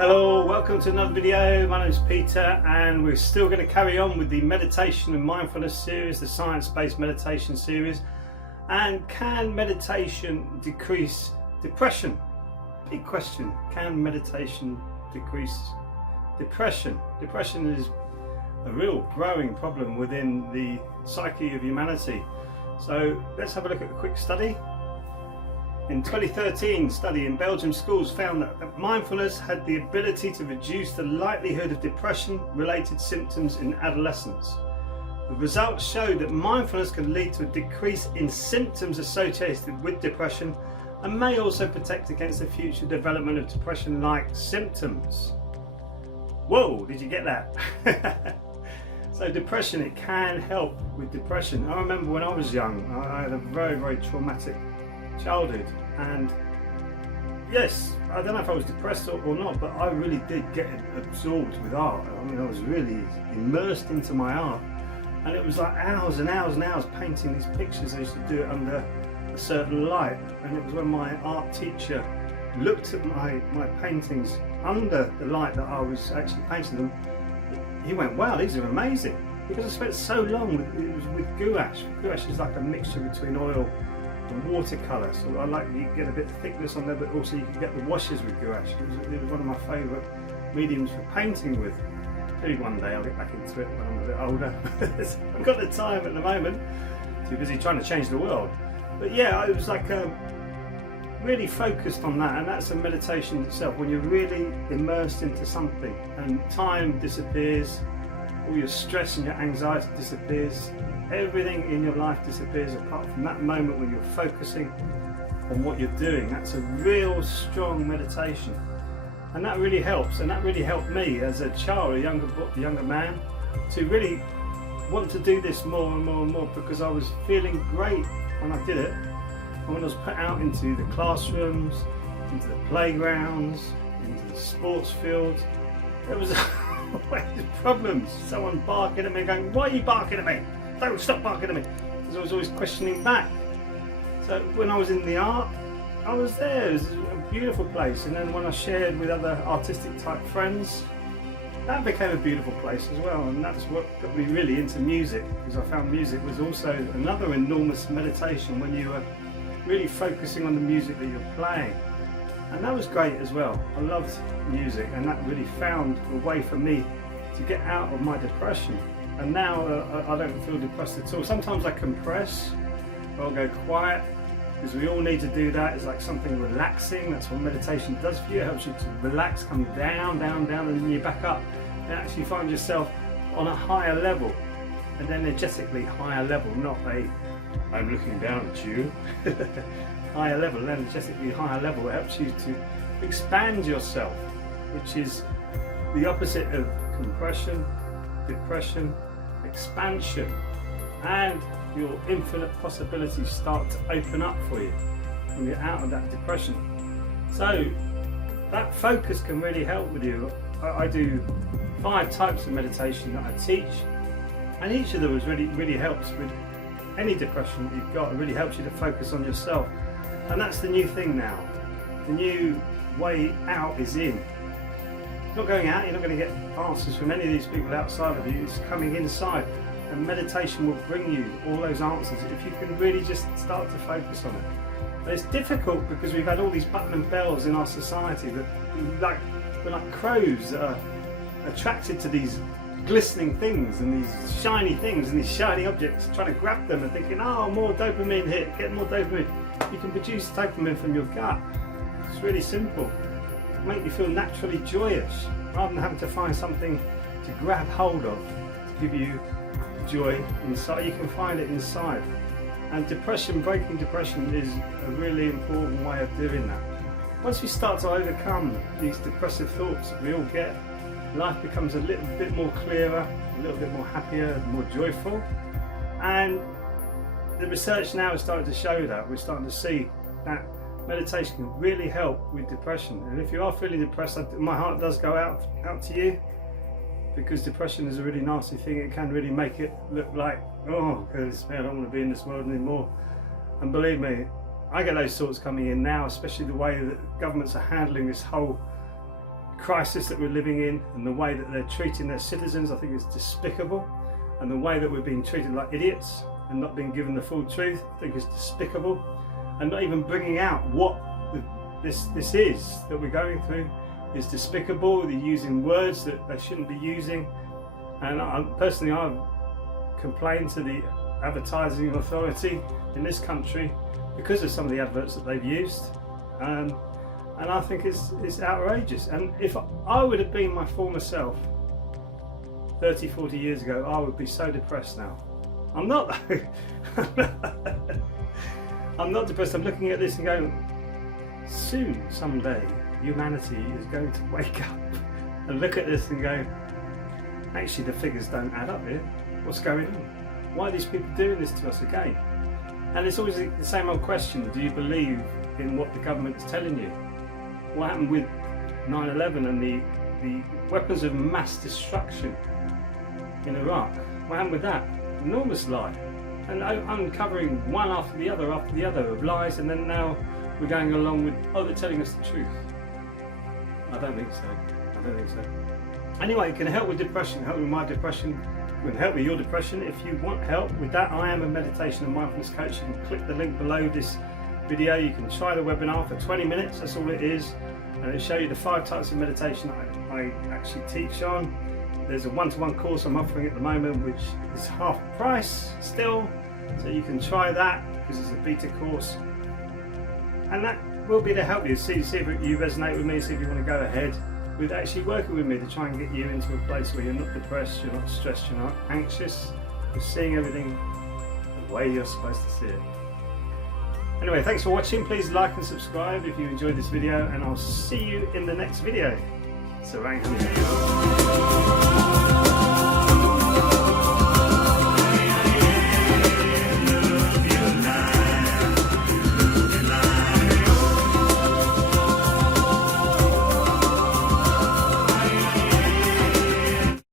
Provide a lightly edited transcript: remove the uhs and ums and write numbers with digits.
Hello, welcome to another video. My name is Peter and we're still going to carry on with the meditation and mindfulness series, the science-based meditation series. And can meditation decrease depression? Big question. Can meditation decrease depression? Depression is a real growing problem within the psyche of humanity. So let's have a look at a quick study. In 2013, a study in Belgian schools found that mindfulness had the ability to reduce the likelihood of depression-related symptoms in adolescents. The results showed that mindfulness can lead to a decrease in symptoms associated with depression and may also protect against the future development of depression-like symptoms. Whoa, did you get that? So depression, it can help with depression. I remember when I was young, I had a very traumatic childhood, and yes, I don't know if I was depressed or not, but I really did get absorbed with art. I mean, I was really immersed into my art, and it was like hours and hours and hours painting these pictures. I used to do it under a certain light, and it was when my art teacher looked at my paintings under the light that I was actually painting them, he went, wow, these are amazing, because I spent so long with gouache. Gouache is like a mixture between oil and watercolour, so I like you get a bit of thickness on there, but also you can get the washes with gouache. It was one of my favourite mediums for painting with. Maybe one day I'll get back into it when I'm a bit older. I've got the time at the moment, too busy trying to change the world. But yeah, it was like really focused on that, and that's a meditation itself, when you're really immersed into something and time disappears, all your stress and your anxiety disappears, everything in your life disappears apart from that moment when you're focusing on what you're doing. That's a real strong meditation, and that really helps, and that really helped me as a child, a younger man, to really want to do this more and more and more, because I was feeling great when I did it. And when I was put out into the classrooms, into the playgrounds, into the sports fields, there was always problems. Someone barking at me, going, "Why are you barking at me? Don't stop barking at me," because I was always questioning back. So when I was in the art, I was there. It was a beautiful place. And then when I shared with other artistic type friends, that became a beautiful place as well. And that's what got me really into music, because I found music was also another enormous meditation when you were really focusing on the music that you're playing. And that was great as well. I loved music, and that really found a way for me to get out of my depression. And now I don't feel depressed at all. Sometimes I compress, or I'll go quiet, because we all need to do that. It's like something relaxing. That's what meditation does for you. It helps you to relax, come down, and then you back up and actually find yourself on a higher level, an energetically higher level, not a "I'm looking down at you" higher level, energetically higher level. It helps you to expand yourself, which is the opposite of compression, depression, expansion, and your infinite possibilities start to open up for you when you're out of that depression. So that focus can really help with you. I do 5 types of meditation that I teach, and each of them really helps with any depression that you've got. It really helps you to focus on yourself, and that's the new thing now. The new way out is in. It's not going out. You're not going to get answers from any of these people outside of you. It's coming inside, and meditation will bring you all those answers if you can really just start to focus on it. But it's difficult because we've had all these button and bells in our society that we're like crows that are attracted to these glistening things and these shiny things and these shiny objects, trying to grab them and thinking, oh, more dopamine hit, get more dopamine. You can produce dopamine from your gut. It's really simple. It'll make you feel naturally joyous, rather than having to find something to grab hold of to give you joy inside. You can find it inside. And depression, breaking depression, is a really important way of doing that. Once we start to overcome these depressive thoughts that we all get, life becomes a little bit more clearer, a little bit more happier, more joyful. And the research now is starting to show that. We're starting to see that meditation can really help with depression. And if you are feeling depressed, my heart does go out to you, because depression is a really nasty thing. It can really make it look like, oh goodness me, I don't want to be in this world anymore. And believe me, I get those thoughts coming in now, especially the way that governments are handling this whole crisis that we're living in and the way that they're treating their citizens, I think is despicable. And the way that we're being treated like idiots and not being given the full truth, I think is despicable. And not even bringing out what this is that we're going through is despicable. They're using words that they shouldn't be using. And personally, I've complained to the advertising authority in this country because of some of the adverts that they've used. And I think it's outrageous. And if I would have been my former self 30, 40 years ago, I would be so depressed now. I'm not though. I'm not depressed. I'm looking at this and going, soon, someday, humanity is going to wake up and look at this and go, actually the figures don't add up here. What's going on? Why are these people doing this to us again? And it's always the same old question, do you believe in what the government is telling you? What happened with 9/11 and the weapons of mass destruction in Iraq? What happened with that? Enormous lie. And uncovering one after the other of lies, and then now we're going along with, oh, they're telling us the truth. I don't think so. I don't think so. Anyway, it can help with depression, help with my depression. It can help with your depression. If you want help with that, I am a meditation and mindfulness coach. You can click the link below this video. You can try the webinar for 20 minutes, that's all it is. And it'll show you the 5 types of meditation I actually teach on. There's a one-to-one course I'm offering at the moment, which is half price still. So you can try that because it's a beta course. And that will be to help you, see if you resonate with me, see if you want to go ahead with actually working with me to try and get you into a place where you're not depressed, you're not stressed, you're not anxious, you're seeing everything the way you're supposed to see it. Anyway, thanks for watching. Please like and subscribe if you enjoyed this video, and I'll see you in the next video. Sarang.